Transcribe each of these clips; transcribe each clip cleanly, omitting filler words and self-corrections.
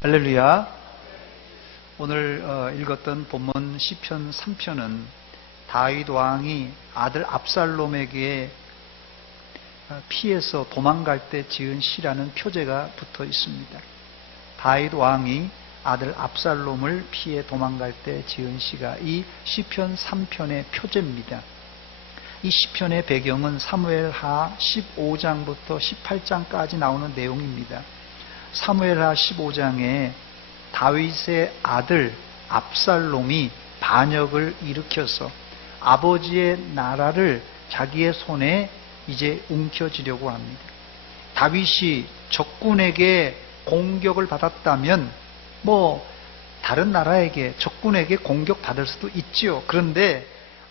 할렐루야. 오늘 읽었던 본문 시편 3편은 다윗 왕이 아들 압살롬에게 피해서 도망갈 때 지은 시라는 표제가 붙어 있습니다. 다윗 왕이 아들 압살롬을 피해 도망갈 때 지은 시가 이 시편 3편의 표제입니다. 이 시편의 배경은 사무엘하 15장부터 18장까지 나오는 내용입니다. 사무엘하 15장에 다윗의 아들 압살롬이 반역을 일으켜서 아버지의 나라를 자기의 손에 이제 움켜쥐려고 합니다. 다윗이 적군에게 공격을 받았다면 다른 나라에게 적군에게 공격받을 수도 있지요. 그런데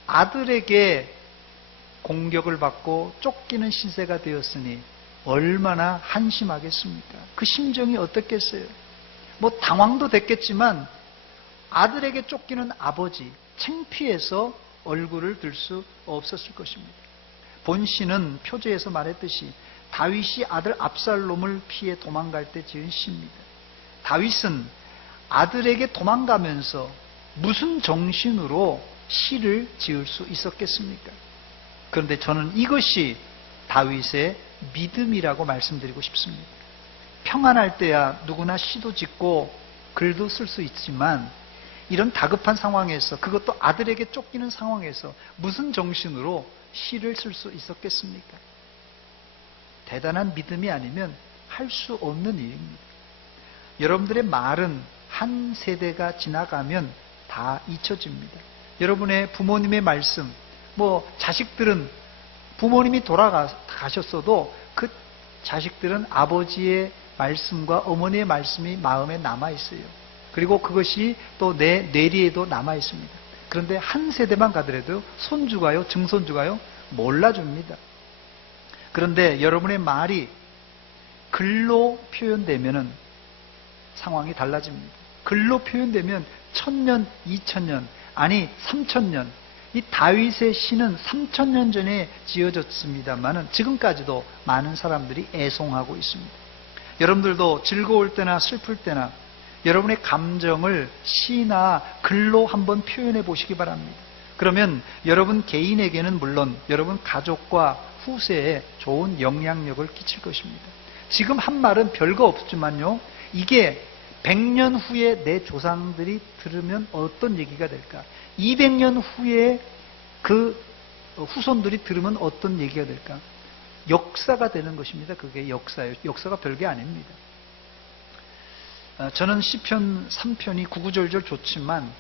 아들에게 공격을 받고 쫓기는 신세가 되었으니 얼마나 한심하겠습니까? 그 심정이 어떻겠어요? 당황도 됐겠지만 아들에게 쫓기는 아버지 창피해서 얼굴을 들 수 없었을 것입니다. 본시는 표제에서 말했듯이 다윗이 아들 압살롬을 피해 도망갈 때 지은 시입니다. 다윗은 아들에게 도망가면서 무슨 정신으로 시를 지을 수 있었겠습니까? 그런데 저는 이것이 다윗의 믿음이라고 말씀드리고 싶습니다. 평안할 때야 누구나 시도 짓고 글도 쓸 수 있지만 이런 다급한 상황에서, 그것도 아들에게 쫓기는 상황에서 무슨 정신으로 시를 쓸 수 있었겠습니까? 대단한 믿음이 아니면 할 수 없는 일입니다. 여러분들의 말은 한 세대가 지나가면 다 잊혀집니다. 여러분의 부모님의 말씀, 자식들은 부모님이 돌아가셨어도 그 자식들은 아버지의 말씀과 어머니의 말씀이 마음에 남아있어요. 그리고 그것이 또 내 뇌리에도 남아있습니다. 그런데 한 세대만 가더라도 손주가요, 증손주가요, 몰라줍니다. 그런데 여러분의 말이 글로 표현되면은 상황이 달라집니다. 글로 표현되면 1000년, 2000년, 아니 3000년, 이 다윗의 시는 3000년 전에 지어졌습니다만은 지금까지도 많은 사람들이 애송하고 있습니다. 여러분들도 즐거울 때나 슬플 때나 여러분의 감정을 시나 글로 한번 표현해 보시기 바랍니다. 그러면 여러분 개인에게는 물론 여러분 가족과 후세에 좋은 영향력을 끼칠 것입니다. 지금 한 말은 별거 없지만요, 이게 100년 후에 내 조상들이 들으면 어떤 얘기가 될까? 200년 후에 그 후손들이 들으면 어떤 얘기가 될까? 역사가 되는 것입니다. 그게 역사예요. 역사가 별게 아닙니다. 저는 시편 3편이 구구절절 좋지만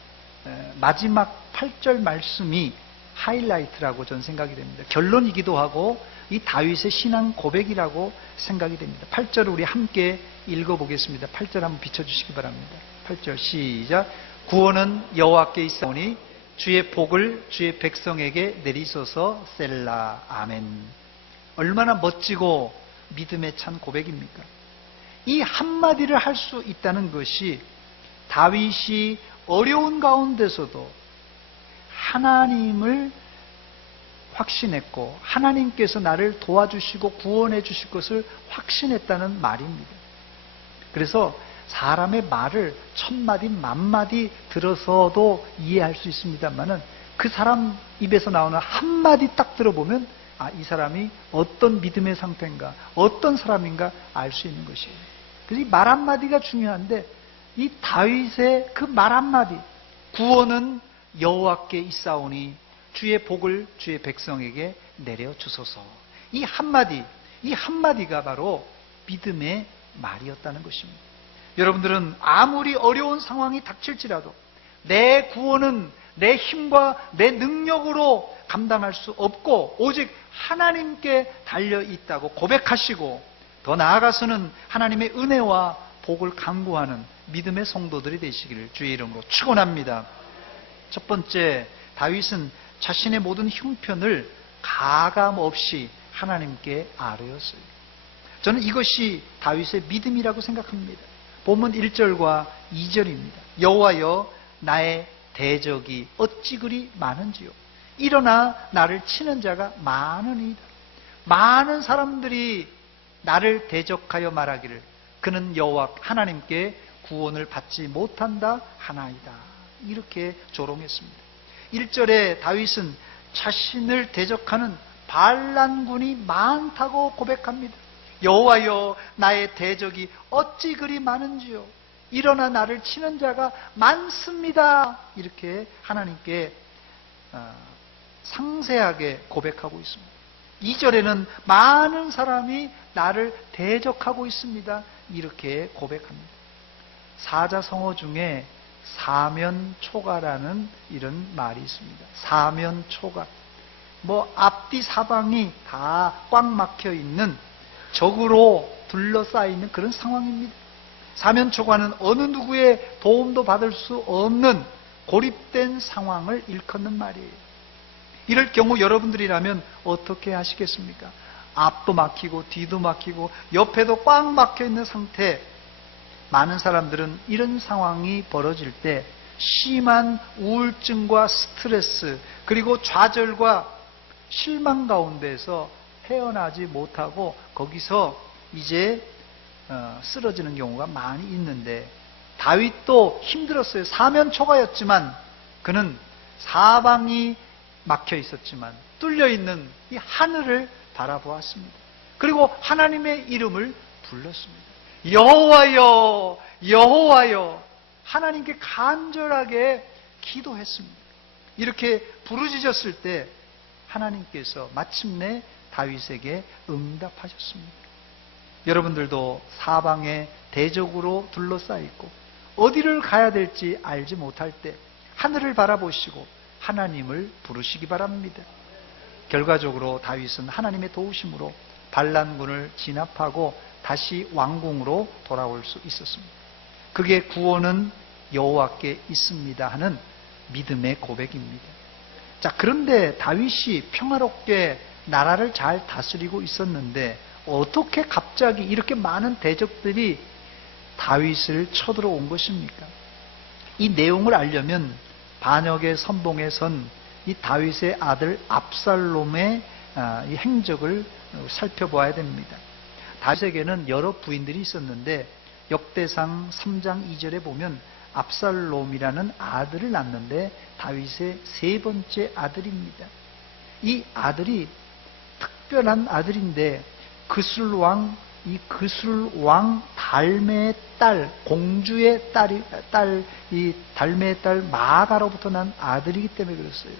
마지막 8절 말씀이 하이라이트라고 저는 생각이 됩니다. 결론이기도 하고 이 다윗의 신앙 고백이라고 생각이 됩니다. 8절을 우리 함께 읽어보겠습니다. 8절 한번 비춰주시기 바랍니다. 8절 시작. 구원은 여호와께 있사오니 주의 복을 주의 백성에게 내리소서. 셀라. 아멘. 얼마나 멋지고 믿음에 찬 고백입니까? 이 한마디를 할 수 있다는 것이 다윗이 어려운 가운데서도 하나님을 확신했고 하나님께서 나를 도와주시고 구원해 주실 것을 확신했다는 말입니다. 그래서 사람의 말을 1000마디 만마디 들어서도 이해할 수 있습니다만은 그 사람 입에서 나오는 한마디 딱 들어보면 이 사람이 어떤 믿음의 상태인가, 어떤 사람인가 알 수 있는 것이에요. 그래서 이 말 한마디가 중요한데 이 다윗의 그 말 한마디, 구원은 여호와께 있사오니 주의 복을 주의 백성에게 내려주소서. 이 한마디가 바로 믿음의 말이었다는 것입니다. 여러분들은 아무리 어려운 상황이 닥칠지라도 내 구원은 내 힘과 내 능력으로 감당할 수 없고 오직 하나님께 달려있다고 고백하시고 더 나아가서는 하나님의 은혜와 복을 간구하는 믿음의 성도들이 되시기를 주의 이름으로 축원합니다. 첫 번째, 다윗은 자신의 모든 형편을 가감없이 하나님께 아뢰었어요. 저는 이것이 다윗의 믿음이라고 생각합니다. 본문 1절과 2절입니다. 여호와여, 나의 대적이 어찌 그리 많은지요. 일어나 나를 치는 자가 많으니이다. 많은 사람들이 나를 대적하여 말하기를 그는 여호와 하나님께 구원을 받지 못한다 하나이다. 이렇게 조롱했습니다. 1절에 다윗은 자신을 대적하는 반란군이 많다고 고백합니다. 여호와여, 나의 대적이 어찌 그리 많은지요. 일어나 나를 치는 자가 많습니다. 이렇게 하나님께 상세하게 고백하고 있습니다. 2절에는 많은 사람이 나를 대적하고 있습니다. 이렇게 고백합니다. 사자성어 중에 사면초가라는 이런 말이 있습니다. 사면초가. 앞뒤 사방이 다 꽉 막혀 있는, 적으로 둘러싸여 있는 그런 상황입니다. 사면초가는 어느 누구의 도움도 받을 수 없는 고립된 상황을 일컫는 말이에요. 이럴 경우 여러분들이라면 어떻게 하시겠습니까? 앞도 막히고 뒤도 막히고 옆에도 꽉 막혀 있는 상태. 많은 사람들은 이런 상황이 벌어질 때 심한 우울증과 스트레스, 그리고 좌절과 실망 가운데서 헤어나지 못하고 거기서 이제 쓰러지는 경우가 많이 있는데, 다윗도 힘들었어요. 사면초가였지만 그는 사방이 막혀 있었지만 뚫려 있는 이 하늘을 바라보았습니다. 그리고 하나님의 이름을 불렀습니다. 여호와여, 여호와여. 하나님께 간절하게 기도했습니다. 이렇게 부르짖었을 때 하나님께서 마침내 다윗에게 응답하셨습니다. 여러분들도 사방에 대적으로 둘러싸여 있고 어디를 가야 될지 알지 못할 때 하늘을 바라보시고 하나님을 부르시기 바랍니다. 결과적으로 다윗은 하나님의 도우심으로 반란군을 진압하고 다시 왕궁으로 돌아올 수 있었습니다. 그게 구원은 여호와께 있습니다 하는 믿음의 고백입니다. 자, 그런데 다윗이 평화롭게 나라를 잘 다스리고 있었는데 어떻게 갑자기 이렇게 많은 대적들이 다윗을 쳐들어온 것입니까? 이 내용을 알려면 반역의 선봉에 선 이 다윗의 아들 압살롬의 이 행적을 살펴봐야 됩니다. 다윗에게는 여러 부인들이 있었는데 역대상 3장 2절에 보면 압살롬이라는 아들을 낳는데 다윗의 세 번째 아들입니다. 이 아들이 특별한 아들인데 이 그술왕 달메의 딸, 공주의 이 달메의 딸 마가로부터 난 아들이기 때문에 그랬어요.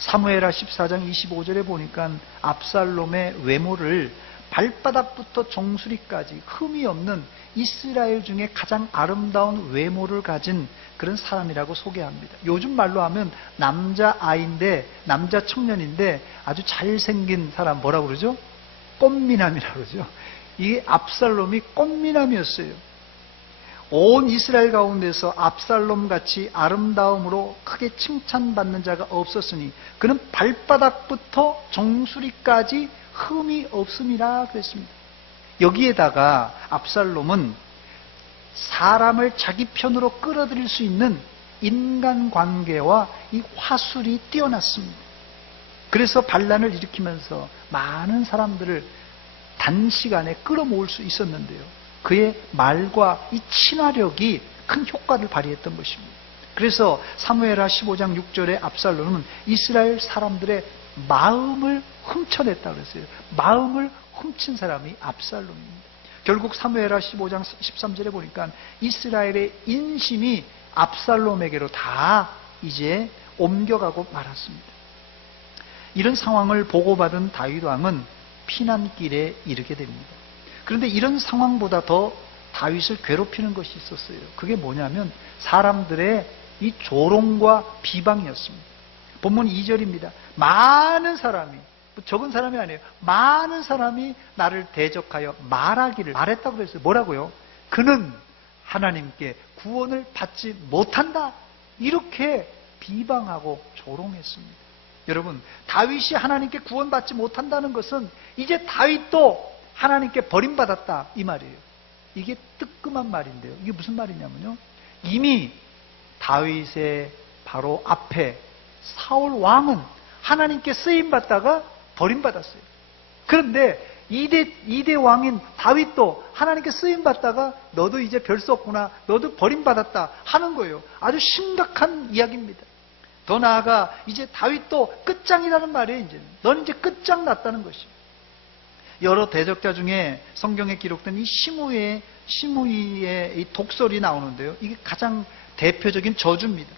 사무엘하 14장 25절에 보니까 압살롬의 외모를 발바닥부터 정수리까지 흠이 없는 이스라엘 중에 가장 아름다운 외모를 가진 그런 사람이라고 소개합니다. 요즘 말로 하면 남자 청년인데 아주 잘생긴 사람 뭐라고 그러죠? 꽃미남이라고 그러죠. 이 압살롬이 꽃미남이었어요. 온 이스라엘 가운데서 압살롬 같이 아름다움으로 크게 칭찬받는 자가 없었으니 그는 발바닥부터 정수리까지 흠이 없음이라 그랬습니다. 여기에다가 압살롬은 사람을 자기 편으로 끌어들일 수 있는 인간관계와 이 화술이 뛰어났습니다. 그래서 반란을 일으키면서 많은 사람들을 단시간에 끌어모을 수 있었는데요. 그의 말과 이 친화력이 큰 효과를 발휘했던 것입니다. 그래서 사무엘하 15장 6절에 압살롬은 이스라엘 사람들의 마음을 훔쳐냈다고 그랬어요. 마음을 훔친 사람이 압살롬입니다. 결국 사무엘하 15장 13절에 보니까 이스라엘의 인심이 압살롬에게로 다 이제 옮겨가고 말았습니다. 이런 상황을 보고받은 다윗 왕은 피난길에 이르게 됩니다. 그런데 이런 상황보다 더 다윗을 괴롭히는 것이 있었어요. 그게 뭐냐면 사람들의 이 조롱과 비방이었습니다. 본문 2절입니다. 많은 사람이, 적은 사람이 아니에요. 많은 사람이 나를 대적하여 말했다고 그랬어요. 뭐라고요? 그는 하나님께 구원을 받지 못한다. 이렇게 비방하고 조롱했습니다. 여러분, 다윗이 하나님께 구원받지 못한다는 것은 이제 다윗도 하나님께 버림받았다 이 말이에요. 이게 뜨끔한 말인데요. 이게 무슨 말이냐면요, 이미 다윗의 바로 앞에 사울 왕은 하나님께 쓰임받다가 버림받았어요. 그런데 이대 왕인 다윗도 하나님께 쓰임받다가 너도 이제 별 수 없구나, 너도 버림받았다 하는 거예요. 아주 심각한 이야기입니다. 더 나아가 이제 다윗도 끝장이라는 말이에요. 이제 넌 이제 끝장 났다는 것이에요. 여러 대적자 중에 성경에 기록된 이 시므이의 이 독설이 나오는데요. 이게 가장 대표적인 저주입니다.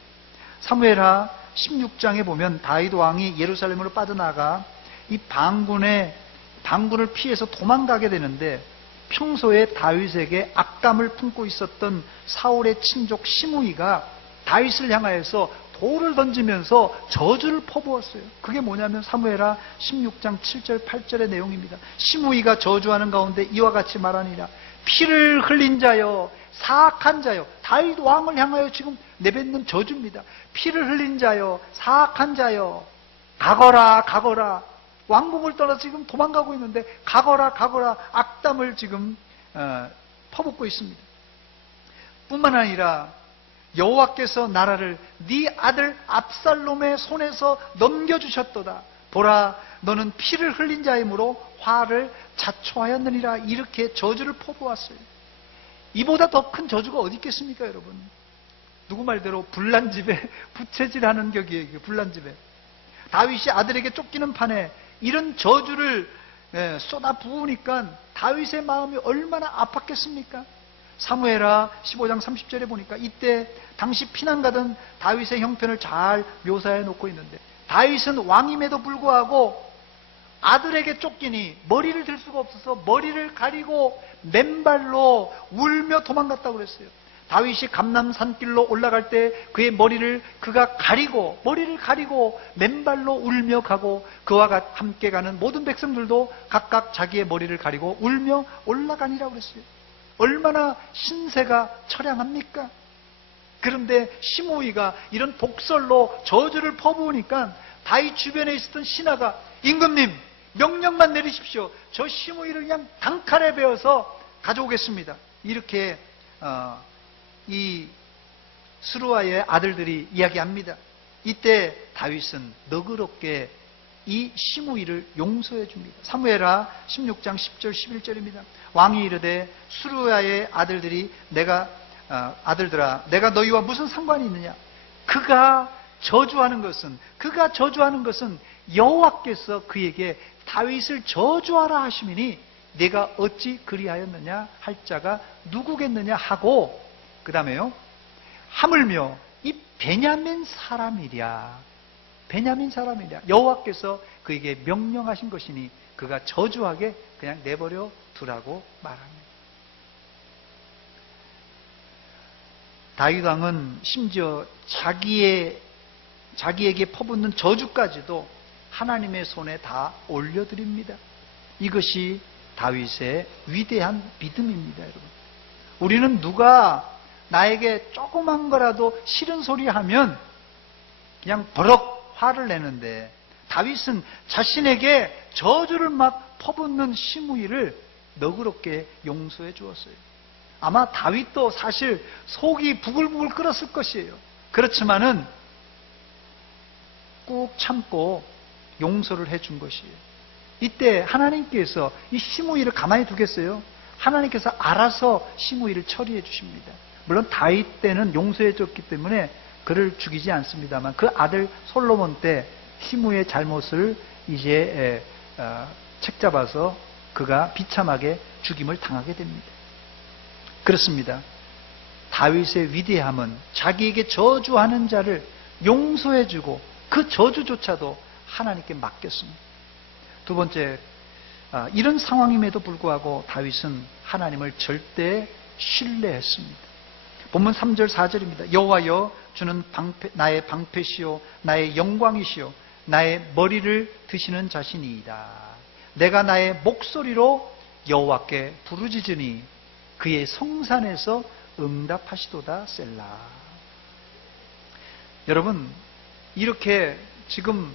사무엘하 16장에 보면 다윗 왕이 예루살렘으로 빠져나가 이 방군을 피해서 도망가게 되는데, 평소에 다윗에게 악감을 품고 있었던 사울의 친족 시므이가 다윗을 향하여서 돌을 던지면서 저주를 퍼부었어요. 그게 뭐냐면 사무엘하 16장 7절 8절의 내용입니다. 시므이가 저주하는 가운데 이와 같이 말하니라. 피를 흘린 자여, 사악한 자여. 다윗 왕을 향하여 지금 내뱉는 저주입니다. 피를 흘린 자여, 사악한 자여, 가거라 가거라. 왕궁을 떠나서 지금 도망가고 있는데 가거라 가거라 악담을 지금 퍼붓고 있습니다. 뿐만 아니라 여호와께서 나라를 네 아들 압살롬의 손에서 넘겨주셨도다. 보라, 너는 피를 흘린 자이므로 화를 자초하였느니라. 이렇게 저주를 퍼부었어요. 이보다 더 큰 저주가 어디 있겠습니까, 여러분? 누구 말대로 불난집에 부채질하는 격이에요. 불난집에 다윗이 아들에게 쫓기는 판에 이런 저주를 쏟아 부으니까 다윗의 마음이 얼마나 아팠겠습니까? 사무엘하 15장 30절에 보니까 이때 당시 피난 가던 다윗의 형편을 잘 묘사해 놓고 있는데, 다윗은 왕임에도 불구하고 아들에게 쫓기니 머리를 들 수가 없어서 머리를 가리고 맨발로 울며 도망갔다고 그랬어요. 다윗이 감람 산길로 올라갈 때 그의 머리를 그가 머리를 가리고 맨발로 울며 가고, 그와 함께 가는 모든 백성들도 각각 자기의 머리를 가리고 울며 올라가니라고 그랬어요. 얼마나 신세가 처량합니까? 그런데 시므이가 이런 독설로 저주를 퍼부으니까 다윗 주변에 있었던 신하가 임금님 명령만 내리십시오. 저 시므이를 그냥 단칼에 베어서 가져오겠습니다. 이렇게 이 스루아의 아들들이 이야기합니다. 이때 다윗은 너그럽게 이 시므이를 용서해 줍니다. 사무엘하 16장 10절 11절입니다. 왕이 이르되 스루아의 아들들이 아들들아 내가 너희와 무슨 상관이 있느냐? 그가 저주하는 것은 여호와께서 그에게 다윗을 저주하라 하시미니 내가 어찌 그리하였느냐 할 자가 누구겠느냐 하고, 그 다음에요, 하물며 이 베냐민 사람이랴 여호와께서 그에게 명령하신 것이니 그가 저주하게 그냥 내버려 두라고 말합니다. 다윗 왕은 심지어 자기에게 퍼붓는 저주까지도 하나님의 손에 다 올려드립니다. 이것이 다윗의 위대한 믿음입니다, 여러분. 우리는 누가 나에게 조그만 거라도 싫은 소리 하면 그냥 버럭 화를 내는데, 다윗은 자신에게 저주를 막 퍼붓는 시므이를 너그럽게 용서해 주었어요. 아마 다윗도 사실 속이 부글부글 끓었을 것이에요. 그렇지만은 꾹 참고 용서를 해준 것이에요. 이때 하나님께서 이 시므이를 가만히 두겠어요? 하나님께서 알아서 시므이를 처리해 주십니다. 물론 다윗 때는 용서해 줬기 때문에 그를 죽이지 않습니다만, 그 아들 솔로몬 때 시므이의 잘못을 이제 책잡아서 그가 비참하게 죽임을 당하게 됩니다. 그렇습니다. 다윗의 위대함은 자기에게 저주하는 자를 용서해주고 그 저주조차도 하나님께 맡겼습니다. 두 번째, 이런 상황임에도 불구하고 다윗은 하나님을 절대 신뢰했습니다. 본문 3절 4절입니다. 여호와여, 주는 나의 방패시요 나의 영광이시요 나의 머리를 드시는 자신이이다. 내가 나의 목소리로 여호와께 부르짖으니 그의 성산에서 응답하시도다 셀라. 여러분, 이렇게 지금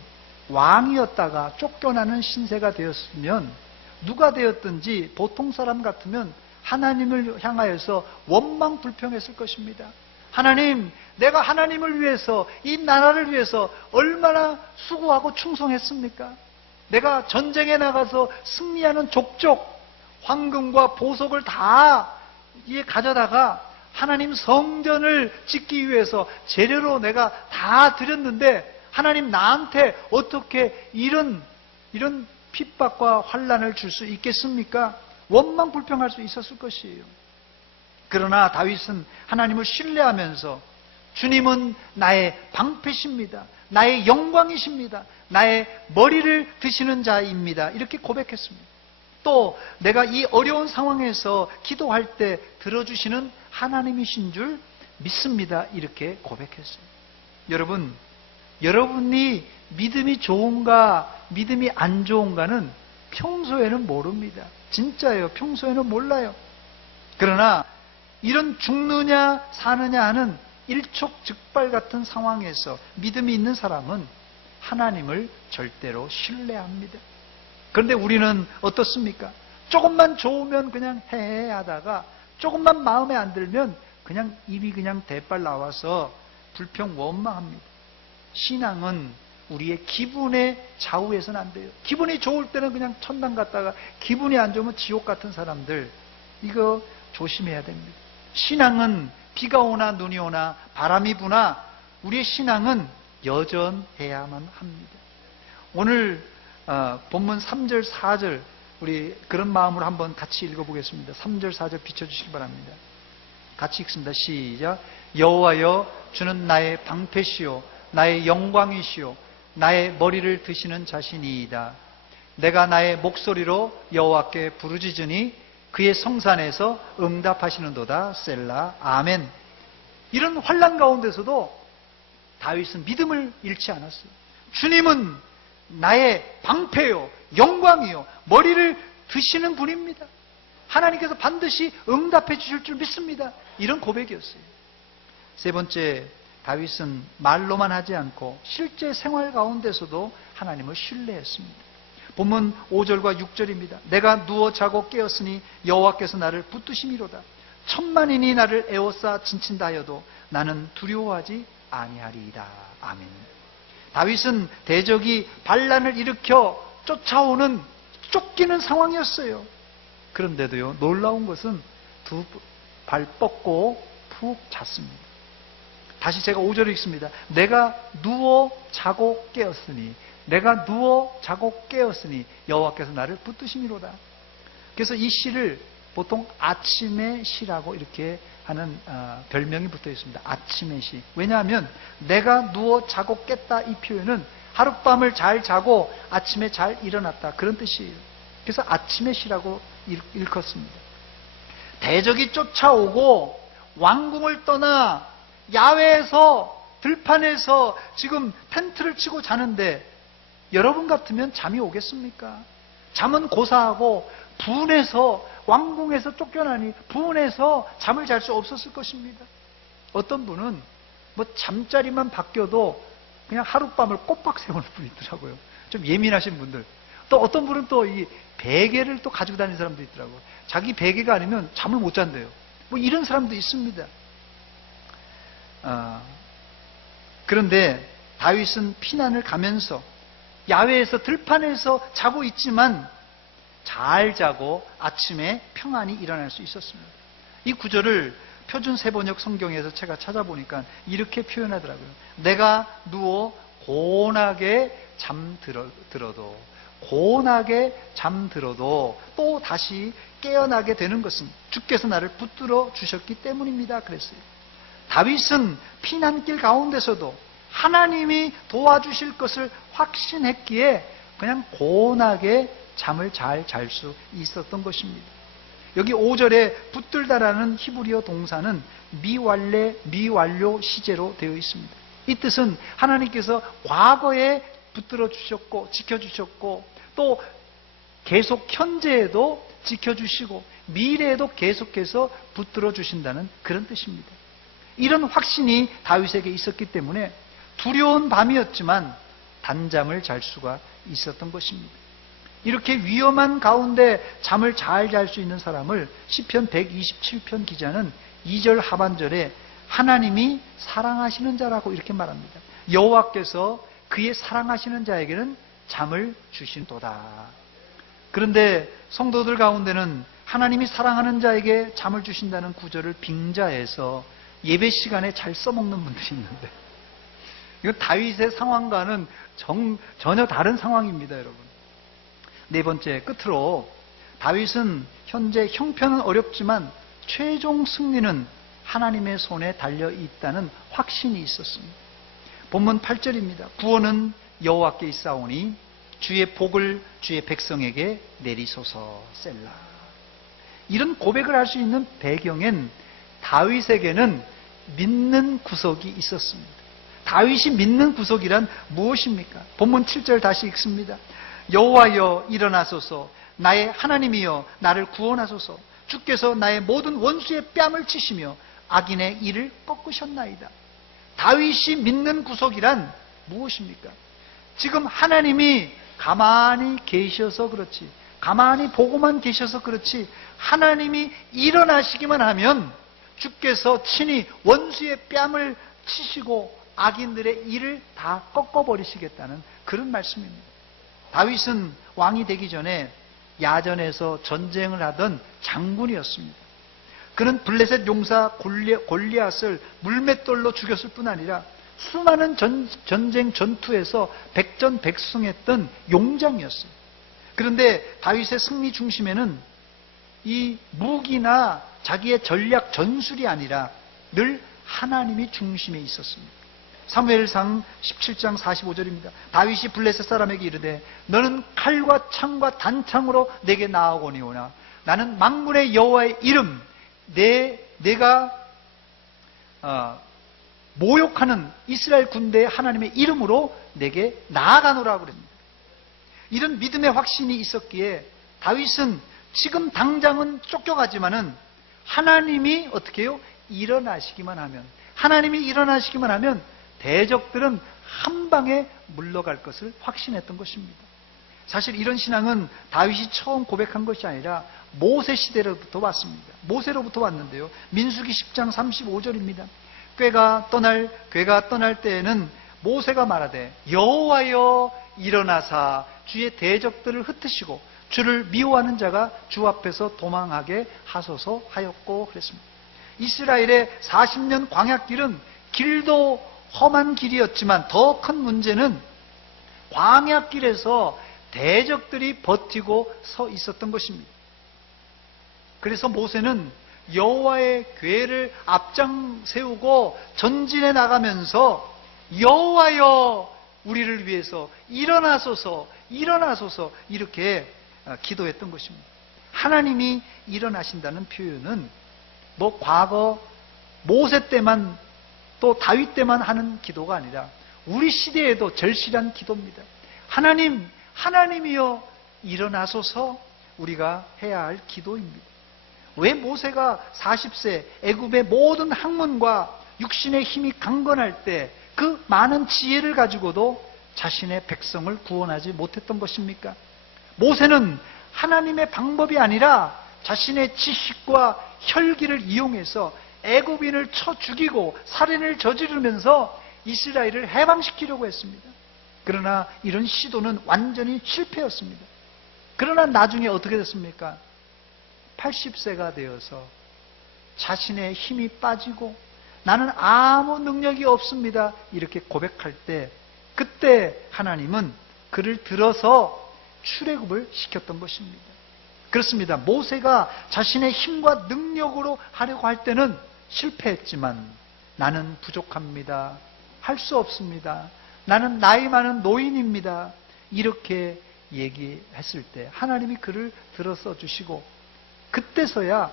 왕이었다가 쫓겨나는 신세가 되었으면 누가 되었든지 보통 사람 같으면 하나님을 향하여서 원망불평했을 것입니다. 하나님, 내가 하나님을 위해서, 이 나라를 위해서 얼마나 수고하고 충성했습니까? 내가 전쟁에 나가서 승리하는 족족 황금과 보석을 다 가져다가 하나님 성전을 짓기 위해서 재료로 내가 다 드렸는데 하나님 나한테 어떻게 이런 핍박과 환난을 줄 수 있겠습니까? 원망 불평할 수 있었을 것이에요. 그러나 다윗은 하나님을 신뢰하면서 주님은 나의 방패십니다. 나의 영광이십니다. 나의 머리를 드시는 자입니다. 이렇게 고백했습니다. 또 내가 이 어려운 상황에서 기도할 때 들어주시는 하나님이신 줄 믿습니다. 이렇게 고백했어요. 여러분, 여러분이 믿음이 좋은가 믿음이 안 좋은가는 평소에는 모릅니다. 진짜예요. 평소에는 몰라요. 그러나 이런 죽느냐 사느냐 하는 일촉즉발 같은 상황에서 믿음이 있는 사람은 하나님을 절대로 신뢰합니다. 그런데 우리는 어떻습니까? 조금만 좋으면 그냥 헤헤 하다가 조금만 마음에 안 들면 그냥 입이 그냥 대빨 나와서 불평 원망합니다. 신앙은 우리의 기분에 좌우해서는 안 돼요. 기분이 좋을 때는 그냥 천당 갔다가 기분이 안 좋으면 지옥 같은 사람들, 이거 조심해야 됩니다. 신앙은 비가 오나 눈이 오나 바람이 부나 우리의 신앙은 여전해야만 합니다. 오늘 본문 3절 4절 우리 그런 마음으로 한번 같이 읽어보겠습니다. 3절 4절 비춰주시기 바랍니다. 같이 읽습니다. 시작. 여호와여 주는 나의 방패시오 나의 영광이시오 나의 머리를 드시는 자신이이다. 내가 나의 목소리로 여호와께 부르짖으니 그의 성산에서 응답하시는도다. 셀라. 아멘. 이런 환난 가운데서도 다윗은 믿음을 잃지 않았어요. 주님은 나의 방패요 영광이요 머리를 드시는 분입니다. 하나님께서 반드시 응답해 주실 줄 믿습니다. 이런 고백이었어요. 세 번째, 다윗은 말로만 하지 않고 실제 생활 가운데서도 하나님을 신뢰했습니다. 본문 5절과 6절입니다. 내가 누워 자고 깨었으니 여호와께서 나를 붙드심이로다. 천만인이 나를 에워싸 진친다 하여도 나는 두려워하지 아니하리이다. 아멘. 다윗은 대적이 반란을 일으켜 쫓아오는 쫓기는 상황이었어요. 그런데도요, 놀라운 것은 두 발 뻗고 푹 잤습니다. 다시 제가 5절을 읽습니다. 내가 누워 자고 깨었으니 내가 누워 자고 깨었으니 여호와께서 나를 붙드심이로다. 그래서 이 시를 보통 아침의 시라고 이렇게 하는 별명이 붙어 있습니다. 아침의 시. 왜냐하면 내가 누워 자고 깼다 이 표현은 하룻밤을 잘 자고 아침에 잘 일어났다 그런 뜻이에요. 그래서 아침의 시라고 일컫습니다. 대적이 쫓아오고 왕궁을 떠나 야외에서 들판에서 지금 텐트를 치고 자는데 여러분 같으면 잠이 오겠습니까? 잠은 고사하고 분해서 왕궁에서 쫓겨나니 분해서 잠을 잘 수 없었을 것입니다. 어떤 분은 뭐 잠자리만 바뀌어도 그냥 하룻밤을 꼬박 세우는 분이 있더라고요. 좀 예민하신 분들. 또 어떤 분은 또 이 베개를 또 가지고 다니는 사람도 있더라고요. 자기 베개가 아니면 잠을 못 잔대요. 뭐 이런 사람도 있습니다. 그런데 다윗은 피난을 가면서 야외에서 들판에서 자고 있지만 잘 자고 아침에 평안히 일어날 수 있었습니다. 이 구절을 표준 세번역 성경에서 제가 찾아보니까 이렇게 표현하더라고요. 내가 누워 고운하게 잠들어도 고운하게 잠들어도 또 다시 깨어나게 되는 것은 주께서 나를 붙들어 주셨기 때문입니다. 그랬어요. 다윗은 피난길 가운데서도 하나님이 도와주실 것을 확신했기에 그냥 고운하게 잠을 잘 잘 수 있었던 것입니다. 여기 5절에 붙들다라는 히브리어 동사는 미완료 시제로 되어 있습니다. 이 뜻은 하나님께서 과거에 붙들어 주셨고 지켜주셨고 또 계속 현재에도 지켜주시고 미래에도 계속해서 붙들어 주신다는 그런 뜻입니다. 이런 확신이 다윗에게 있었기 때문에 두려운 밤이었지만 단잠을 잘 수가 있었던 것입니다. 이렇게 위험한 가운데 잠을 잘 잘 수 있는 사람을 시편 127편 기자는 2절 하반절에 하나님이 사랑하시는 자라고 이렇게 말합니다. 여호와께서 그의 사랑하시는 자에게는 잠을 주신도다. 그런데 성도들 가운데는 하나님이 사랑하는 자에게 잠을 주신다는 구절을 빙자해서 예배 시간에 잘 써먹는 분들이 있는데, 이건 다윗의 상황과는 전혀 다른 상황입니다, 여러분. 네 번째, 끝으로 다윗은 현재 형편은 어렵지만 최종 승리는 하나님의 손에 달려 있다는 확신이 있었습니다. 본문 8절입니다. 구원은 여호와께 있사오니 주의 복을 주의 백성에게 내리소서. 셀라. 이런 고백을 할 수 있는 배경엔 다윗에게는 믿는 구석이 있었습니다. 다윗이 믿는 구석이란 무엇입니까? 본문 7절 다시 읽습니다. 여호와여 일어나소서. 나의 하나님이여 나를 구원하소서. 주께서 나의 모든 원수의 뺨을 치시며 악인의 이를 꺾으셨나이다. 다윗이 믿는 구석이란 무엇입니까? 지금 하나님이 가만히 계셔서 그렇지, 가만히 보고만 계셔서 그렇지, 하나님이 일어나시기만 하면 주께서 친히 원수의 뺨을 치시고 악인들의 이를 다 꺾어버리시겠다는 그런 말씀입니다. 다윗은 왕이 되기 전에 야전에서 전쟁을 하던 장군이었습니다. 그는 블레셋 용사 골리앗을 물맷돌로 죽였을 뿐 아니라 수많은 전쟁 전투에서 백전백승했던 용장이었어요. 그런데 다윗의 승리 중심에는 이 무기나 자기의 전략 전술이 아니라 늘 하나님이 중심에 있었습니다. 사무엘상 17장 45절입니다. 다윗이 블레셋 사람에게 이르되 너는 칼과 창과 단창으로 내게 나아오거니오나 나는 만군의 여호와의 이름 내가 모욕하는 이스라엘 군대의 하나님의 이름으로 내게 나아가노라 그랬습니다. 이런 믿음의 확신이 있었기에 다윗은 지금 당장은 쫓겨가지만은 하나님이 어떻게 해요? 일어나시기만 하면, 하나님이 일어나시기만 하면 대적들은 한 방에 물러갈 것을 확신했던 것입니다. 사실 이런 신앙은 다윗이 처음 고백한 것이 아니라 모세 시대로부터 왔습니다. 모세로부터 왔는데요. 민수기 10장 35절입니다. 꾀가 떠날 때에는 모세가 말하되 여호와여 일어나사 주의 대적들을 흩으시고 주를 미워하는 자가 주 앞에서 도망하게 하소서 하였고 그랬습니다. 이스라엘의 40년 광야길은 길도 험한 길이었지만 더 큰 문제는 광야길에서 대적들이 버티고 서 있었던 것입니다. 그래서 모세는 여호와의 궤를 앞장 세우고 전진해 나가면서 여호와여 우리를 위해서 일어나소서 일어나소서 이렇게 기도했던 것입니다. 하나님이 일어나신다는 표현은 뭐 과거 모세 때만 또 다윗 때만 하는 기도가 아니라 우리 시대에도 절실한 기도입니다. 하나님이여 일어나소서 우리가 해야 할 기도입니다. 왜 모세가 40세 애굽의 모든 학문과 육신의 힘이 강건할 때 그 많은 지혜를 가지고도 자신의 백성을 구원하지 못했던 것입니까? 모세는 하나님의 방법이 아니라 자신의 지식과 혈기를 이용해서 애굽인을 쳐 죽이고 살인을 저지르면서 이스라엘을 해방시키려고 했습니다. 그러나 이런 시도는 완전히 실패였습니다. 그러나 나중에 어떻게 됐습니까? 80세가 되어서 자신의 힘이 빠지고 나는 아무 능력이 없습니다. 이렇게 고백할 때 그때 하나님은 그를 들어서 출애굽을 시켰던 것입니다. 그렇습니다. 모세가 자신의 힘과 능력으로 하려고 할 때는 실패했지만 나는 부족합니다. 할 수 없습니다. 나는 나이 많은 노인입니다. 이렇게 얘기했을 때 하나님이 그를 들어서 주시고 그때서야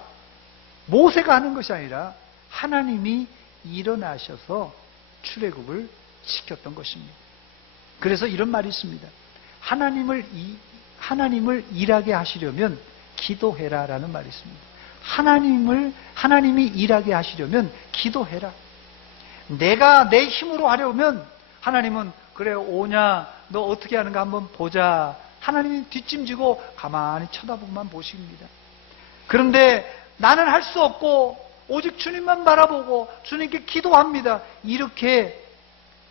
모세가 하는 것이 아니라 하나님이 일어나셔서 출애굽을 시켰던 것입니다. 그래서 이런 말이 있습니다. 하나님을 일하게 하시려면 기도해라라는 말이 있습니다. 하나님이 일하게 하시려면 기도해라. 내가 내 힘으로 하려면 하나님은 그래 오냐 너 어떻게 하는가 한번 보자. 하나님이 뒷짐지고 가만히 쳐다보고만 보십니다. 그런데 나는 할 수 없고 오직 주님만 바라보고 주님께 기도합니다. 이렇게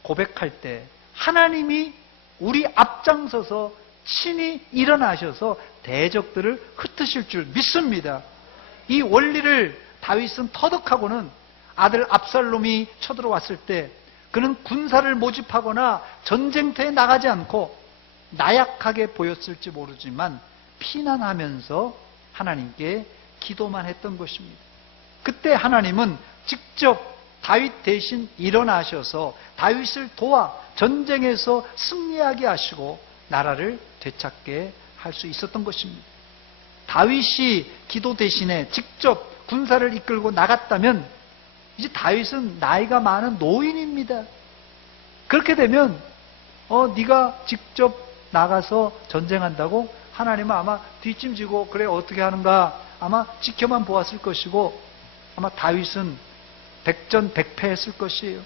고백할 때 하나님이 우리 앞장서서 친히 일어나셔서 대적들을 흩으실 줄 믿습니다. 이 원리를 다윗은 터득하고는 아들 압살롬이 쳐들어왔을 때 그는 군사를 모집하거나 전쟁터에 나가지 않고 나약하게 보였을지 모르지만 피난하면서 하나님께 기도만 했던 것입니다. 그때 하나님은 직접 다윗 대신 일어나셔서 다윗을 도와 전쟁에서 승리하게 하시고 나라를 되찾게 할 수 있었던 것입니다. 다윗이 기도 대신에 직접 군사를 이끌고 나갔다면 이제 다윗은 나이가 많은 노인입니다. 그렇게 되면 네가 직접 나가서 전쟁한다고? 하나님은 아마 뒷짐지고 그래 어떻게 하는가 아마 지켜만 보았을 것이고 아마 다윗은 백전백패했을 것이에요.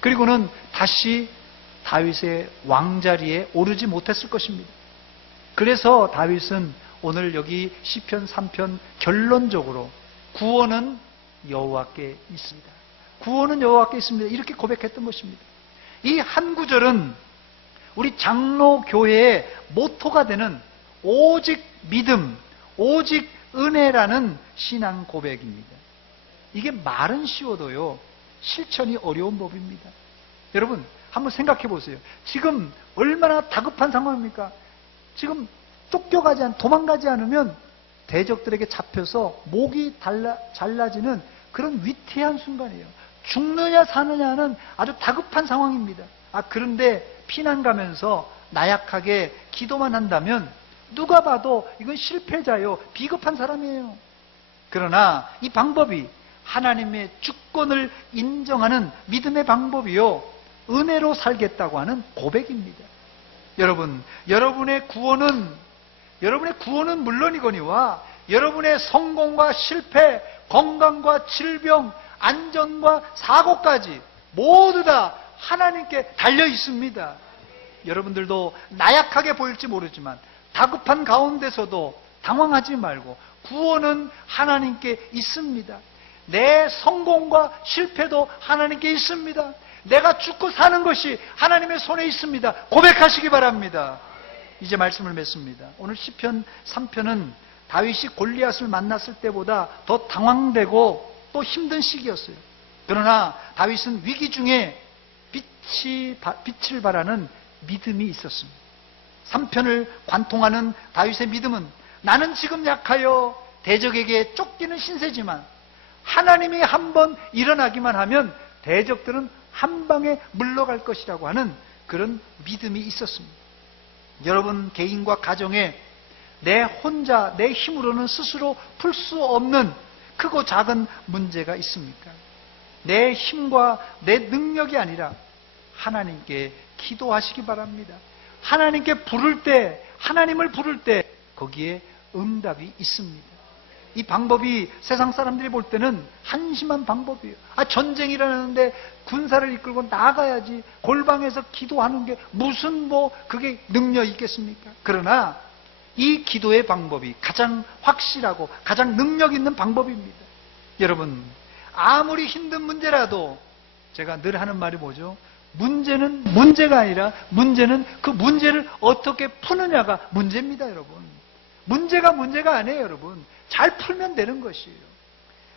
그리고는 다시 다윗의 왕자리에 오르지 못했을 것입니다. 그래서 다윗은 오늘 여기 시편 3편 결론적으로 구원은 여호와께 있습니다. 구원은 여호와께 있습니다. 이렇게 고백했던 것입니다. 이 한 구절은 우리 장로교회의 모토가 되는 오직 믿음, 오직 은혜라는 신앙 고백입니다. 이게 말은 쉬워도요 실천이 어려운 법입니다. 여러분 한번 생각해 보세요. 지금 얼마나 다급한 상황입니까? 지금 도망가지 않으면 대적들에게 잡혀서 목이 잘라지는 그런 위태한 순간이에요. 죽느냐 사느냐는 아주 다급한 상황입니다. 그런데 피난 가면서 나약하게 기도만 한다면 누가 봐도 이건 실패자요, 비겁한 사람이에요. 그러나 이 방법이 하나님의 주권을 인정하는 믿음의 방법이요, 은혜로 살겠다고 하는 고백입니다. 여러분, 여러분의 구원은 물론이거니와 여러분의 성공과 실패, 건강과 질병, 안전과 사고까지 모두 다 하나님께 달려 있습니다. 여러분들도 나약하게 보일지 모르지만 다급한 가운데서도 당황하지 말고 구원은 하나님께 있습니다. 내 성공과 실패도 하나님께 있습니다. 내가 죽고 사는 것이 하나님의 손에 있습니다. 고백하시기 바랍니다. 이제 말씀을 맺습니다. 오늘 시편 3편은 다윗이 골리앗을 만났을 때보다 더 당황되고 또 힘든 시기였어요. 그러나 다윗은 위기 중에 빛을 발하는 믿음이 있었습니다. 3편을 관통하는 다윗의 믿음은 나는 지금 약하여 대적에게 쫓기는 신세지만 하나님이 한번 일어나기만 하면 대적들은 한 방에 물러갈 것이라고 하는 그런 믿음이 있었습니다. 여러분 개인과 가정에 내 혼자 내 힘으로는 스스로 풀 수 없는 크고 작은 문제가 있습니까? 내 힘과 내 능력이 아니라 하나님께 기도하시기 바랍니다. 하나님을 부를 때 거기에 응답이 있습니다. 이 방법이 세상 사람들이 볼 때는 한심한 방법이에요. 전쟁이 일어나는데 군사를 이끌고 나가야지 골방에서 기도하는 게 무슨 그게 능력이 있겠습니까? 그러나 이 기도의 방법이 가장 확실하고 가장 능력 있는 방법입니다. 여러분, 아무리 힘든 문제라도 제가 늘 하는 말이 뭐죠? 문제는 문제가 아니라 문제는 그 문제를 어떻게 푸느냐가 문제입니다, 여러분. 문제가 아니에요, 여러분. 잘 풀면 되는 것이에요.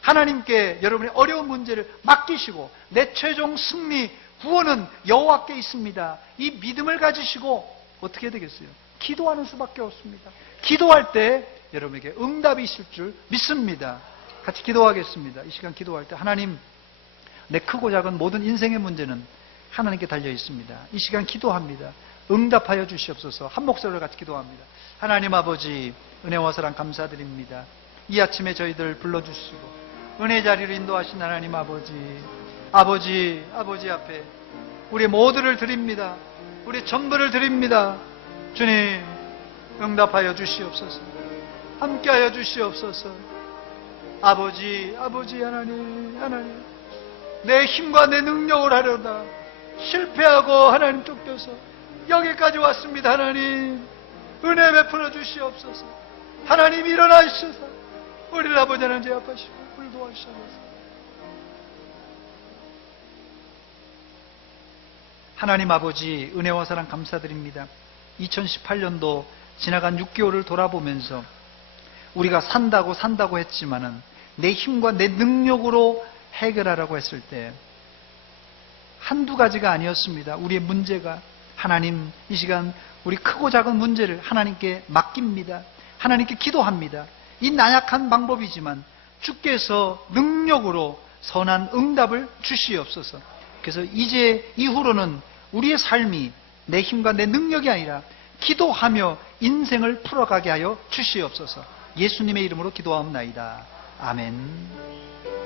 하나님께 여러분의 어려운 문제를 맡기시고 내 최종 승리, 구원은 여호와께 있습니다. 이 믿음을 가지시고 어떻게 되겠어요? 기도하는 수밖에 없습니다. 기도할 때 여러분에게 응답이 있을 줄 믿습니다. 같이 기도하겠습니다. 이 시간 기도할 때 하나님, 내 크고 작은 모든 인생의 문제는 하나님께 달려 있습니다. 이 시간 기도합니다. 응답하여 주시옵소서. 한 목소리로 같이 기도합니다. 하나님 아버지, 은혜와 사랑 감사드립니다. 이 아침에 저희들 불러주시고 은혜 자리로 인도하신 하나님 아버지 앞에 우리 모두를 드립니다. 우리 전부를 드립니다. 주님, 응답하여 주시옵소서. 함께하여 주시옵소서. 아버지 하나님, 내 힘과 내 능력을 하려다 실패하고 하나님 쫓겨서 여기까지 왔습니다. 하나님, 은혜 베풀어 주시옵소서. 하나님 일어나시소서. 우리를 아버지 하나님 제압하시고 우리를 도와주시옵소서. 하나님 아버지, 은혜와 사랑 감사드립니다. 2018년도 지나간 6개월을 돌아보면서 우리가 산다고 했지만은 내 힘과 내 능력으로 해결하라고 했을 때 한두 가지가 아니었습니다. 우리의 문제가. 하나님, 이 시간 우리 크고 작은 문제를 하나님께 맡깁니다. 하나님께 기도합니다. 이 나약한 방법이지만 주께서 능력으로 선한 응답을 주시옵소서. 그래서 이제 이후로는 우리의 삶이 내 힘과 내 능력이 아니라 기도하며 인생을 풀어가게 하여 주시옵소서. 예수님의 이름으로 기도하옵나이다. 아멘.